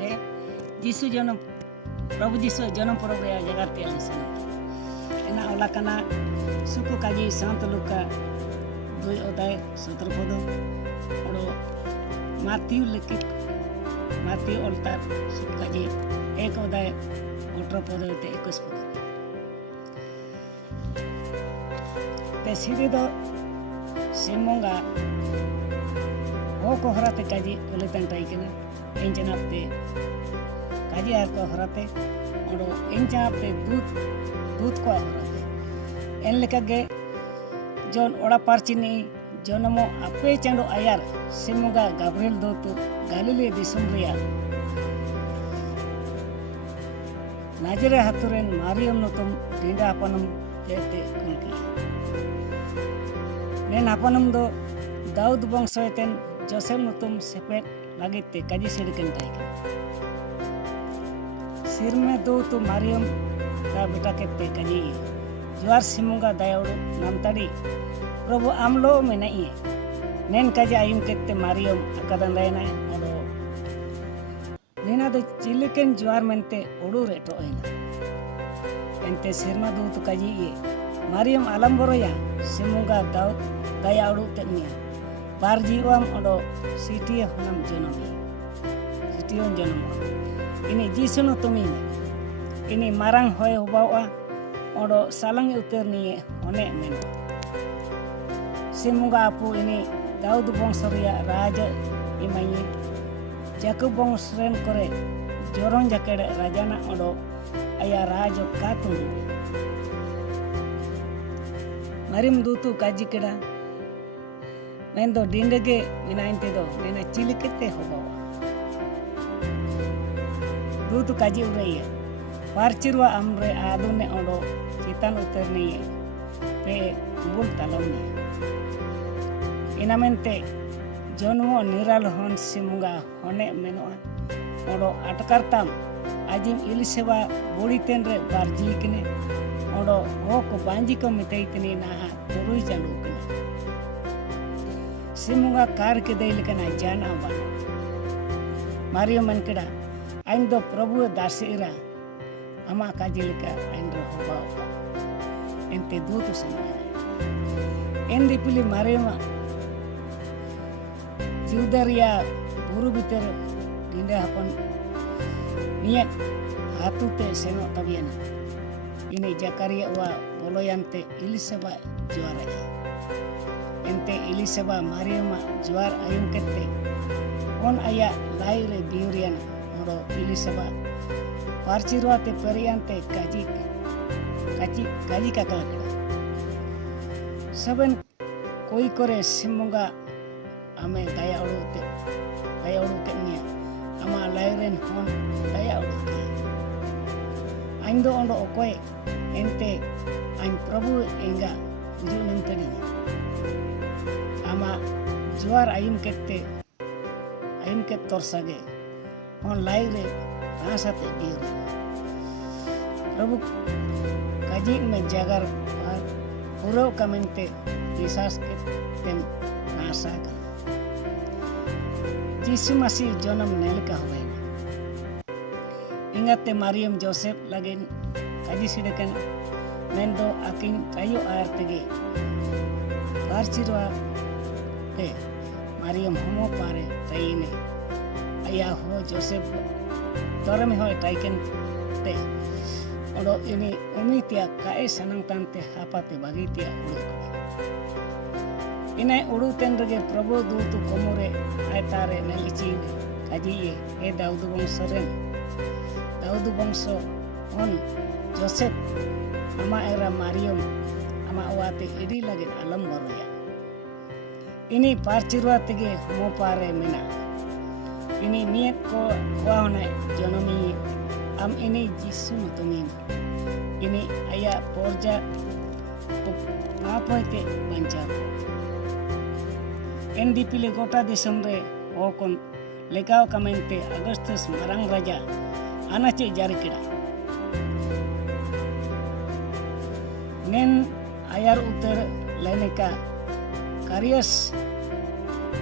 गे जीसु जन्म प्रभु जीसु जन्म पर्व रे जगह ते आलिसन एना ओला कना सुकु काजी संत लुका 2 अध्याय 17 पद ओडो माथियु लिखित माथी ओलतार सुकु काजी 1 अध्याय 18 पद ते 21 पद ते सिरी दो सिमंगा को हराते काजी कोलेतन टाइकेना इंजनाते काजी आर को हराते ओडो इंजनाते दूध को हराते एन लेकागे जोन ओड़ा पार्चिनी जोनमो आपे चांडो आयार सिमंगा गाब्रिएल दो तो गालिले दिसम रिया नाजरे हातुरेन मारियम नतुम डिंडा अपनम तेते कुलकी नेन अपनम दो दाऊद वंशयतेन जोसेफ नुतुम सेपेट लगित ते काजी सिड़कन टाइके सिर में दो तो मारियम का बेटा के ते काजी जुआर सिमुंगा दयाउडो नामताड़ी प्रभु आमलो में नहीं नेन काजी आयुम के ते मारियम अकादन दायना ओडो नीना दो चिलिकन जुआर मेंते ओडू रेटो आइना एंते सिरमा दो तो काजी मारियम आलम बरोया सिमुंगा दाऊद दयाउडो तेनिया बार जीवम ओडो सिटिया हनम जनमी सिटियों जनम इनी जीसुनो तुमी इनी मारंग होय होबावा ओडो सालंग उतर निये होने मेनो सिमुंगा आपु इनी दाऊद वंशरिया राज इमाई जाकब वंशरेन करे जोरन जाकेड़े राजाना ओडो आया राज कातुंडु मरिम दूतु काजी केड़ा मेन दो डिंडगे विनाइनते दो मेना चिलिकते होबावा दूतु काजी उरैया पार्चिरवा अमरे आदुने ओडो चितान उतरनिये पे बुल तलमने इनामेंते जोनमो निराल हन सिमुंगा होने मेनोआ ओडो अटकारताम आजिम इलिसेवा बोड़ीतेन रे बारजी कने ओडो हो को बांजी को मितैतनी ना तुरुई चांडू कने सिमुंगा कार के दे लेकना जाना बा मारियो मन केड़ा आइन दो प्रभु दासीरा अमा काजी लेका आइन दो होबा एंते दूत सना एन दिपिली मारियो जुदरिया बुरु बितर डिंडा हपन निया हातुते सेनो तबियाना इने जकारिया वा बोलोयंते इलिसेबा जुआरा एंते इलिसेबा मारियमा जुआर आयुम केते ओन आया लाइरे बिउरियाना ओडो इलिसेबा पार्चिरवाते पेरियांते काजी काकला सबन कोई करे सिमुंगा आमे दया उड़ते निया आमा लाइरेन होन दया उड़ते आइन दो ओंडो ओकोय एंते आइन प्रभु एंगा जुनंतनी आमा जुआर आयुम के तोरसागे होन लाइरे आसाते बिउरे प्रभु काजी में जागर पूरो कमेंते विश्वास के तेम नासा कर जीसु मसीह जन्म नेल का हुआ इंगते मारियम जोसेफ लगे काजी सिड़कन मेंदो आकिन कायो आरतगे पार्चिरवा पे मारियम होमो पारे तईने आया हो जोसेफ दरम हो टाइकन ते ओडो इनी उमितिया काए सनंग तांते हापाते बागीतिया उड़ो इने उड़ू तेन रगे प्रभु दूत कोमरे आयतारे नेलिची काजी ए दाऊद वंश ओन जोसेफ अमा एरा मारियम अमा वाते इडी लगे अलम बरोया इनी पार्चिरवा तेगे होमो पारे मेना इनी नियत को होने जनमी am ini jisu tumin ini ayah porja apa itu bancar NDP le gota disam re okon lekau kamente Agustus marang raja anace jari kira nen ayar uter leneka Karius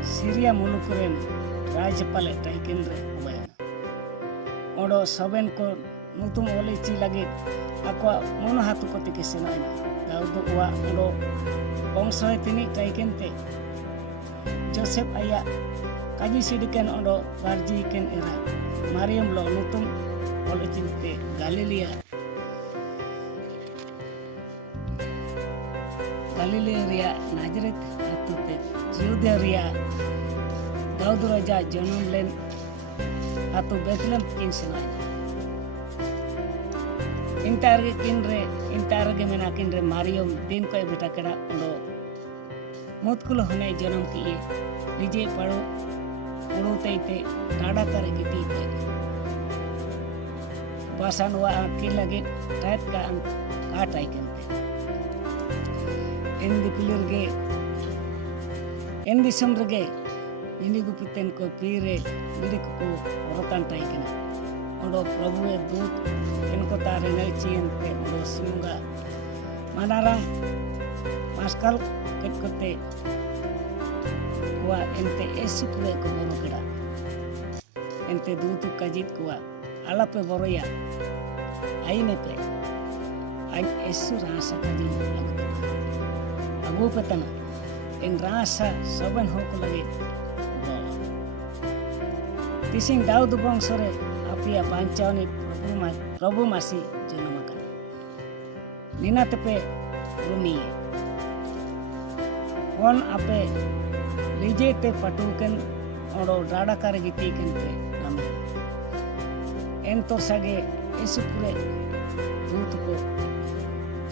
Syria mulukuren rajapale taikendre ubayana odo soben ko nutum oli ci lagi aku mono hatu ko tiki senoina Daud wa odo bongso tini kaikente Joseph aya kaji sidiken odo barji ken era Mariam lo nutum oli cinte Galilea ria Nazareth atute Judea ria Daud raja janam len atau Bethlehem kin senoina इंटारगे में नाकिन रे मारियम दिन को बेटा कड़ा उड़ो मुतकुल होने जन्म किए निजे पढ़ो उड़ोते ते टाड़ा करे गिती ते बासान वा आँखी लगे टाइट का काट आई करते इंदी पिलर गे इंदी समुद्र गे इंदी गुप्तन को पीरे मिरिक को औरतान टाई करना उड़ो प्रभु ए दूत इनको तारे नल चियंते उड़ो सिमुगा manarang maskal ketkote kuwa ente esukle ko boro keda ente dutu kajit kuwa alape boroya aine pe ain esu rasa kajit agu petana en rasa soban hoko lagi tising Daud bongsore apia pancawni Prabu masih janamakan Nina tepe rumi on ape लीजे ते पटुकन ओडो डाडा कर गीती कनते नमे N तो सगे इसुपुरे दूत को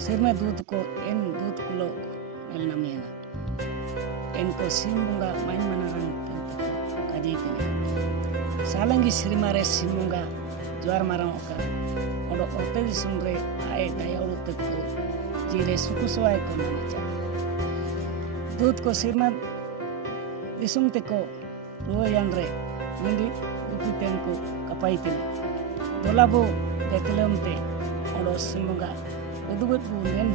सिर में दूत को एन दूत कुलो एल नमियाना एन को सिमुंगा माइन मनरंग काजी कने सालंगी श्रीमारे सिमुंगा ज्वार मारां ओका ओडो ओते दिसुमरे आए दयालु तक को जीरे सुकुसवाय को नमचा दूत को सिर में दिसुम teko ruayan re mindi upiten ko kapaitin dolabo Bethlehem te odo simuga udubut bunen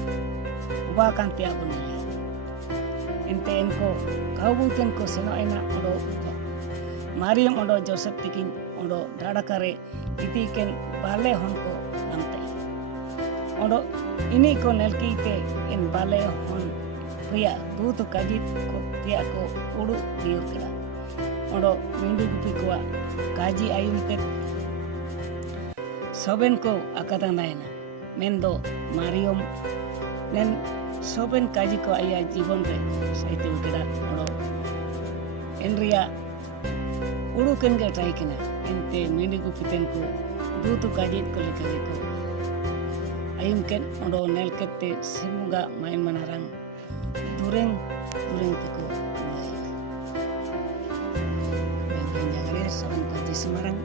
uba kanti abunile ente enko kaubuten ko seno ena odo Mariam odo Joseph tikin odo dadakare itiken bale honko namte odo ini ko nelkite en bale hon ria dutu kajit ko tia ko udu diur kira odo mindi gupi kuwa kaji ayum ket soben ko akatan daina mendo Mariam nen soben kaji ko aya jibon re saite kira odo enria udu ken ga trai kina ente mindi gupi ten ko dutu kajit ko lekari ko ayum ken odo nel kette simuga main manarang dureng teko jangan Semarang